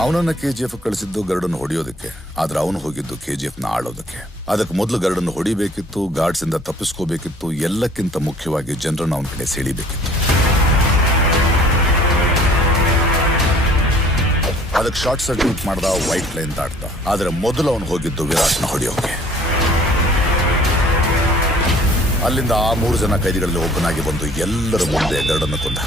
ಅವನನ್ನ KGF ಕಳಿಸಿದ್ದು ಗರುಡನ್ನು ಹೊಡೆಯೋದಕ್ಕೆ, ಆದ್ರೆ ಅವನು ಹೋಗಿದ್ದು KGF ನ ಆಳೋದಕ್ಕೆ. ಅದಕ್ಕೆ ಮೊದಲು ಗರುಡನ್ನು ಹೊಡಿಬೇಕಿತ್ತು, ಗಾರ್ಡ್ಸ್ ಇಂದ ತಪ್ಪಿಸ್ಕೋಬೇಕಿತ್ತು, ಎಲ್ಲಕ್ಕಿಂತ ಮುಖ್ಯವಾಗಿ ಜನರನ್ನ ಅವನ ಕಡೆ ಸೆಳಿಬೇಕಿತ್ತು. ಅದಕ್ಕೆ ಶಾರ್ಟ್ ಸರ್ಕ್ಯೂಟ್ ಮಾಡ್ದ, ವೈಟ್ ಲೈನ್ ದಾಟ್ದ. ಆದ್ರೆ ಮೊದಲು ಅವನು ಹೋಗಿದ್ದು ವಿರಾಟ್ನ ಹೊಡೆಯೋಕೆ. ಅಲ್ಲಿಂದ ಆ 3 ಜನ ಕೈದಿಗಳಲ್ಲಿ ಒಬ್ಬನಾಗಿ ಬಂದು ಎಲ್ಲರ ಮುಂದೆ ಗರುಡನ್ನು ಕೊಂದ.